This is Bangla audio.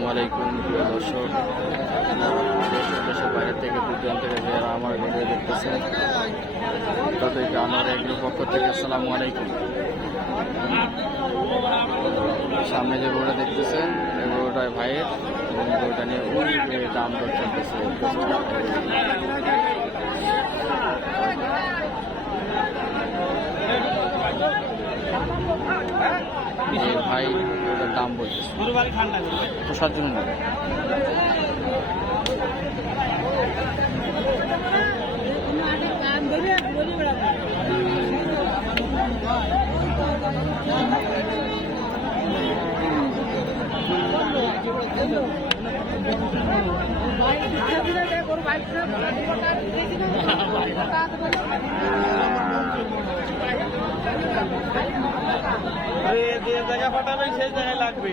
আসসালামু আলাইকুম প্রিয় দর্শক, দেশের বাইরে থেকে দূর থেকে যারা আমার ভিডিও দেখতেছেন তাদেরকে আমার এগুলোর পক্ষ থেকে আসসালামু আলাইকুম। সামনে যে গরুটা দেখতেছেন এই গরুটাই ভাইয়ের, এবং গরুটা নিয়ে দাম দর চলতেছে। ভাই ওটার দাম বলছে পোষার জন্য। যে জায়গা পাঠাবেন সেই জায়গায় লাগবে।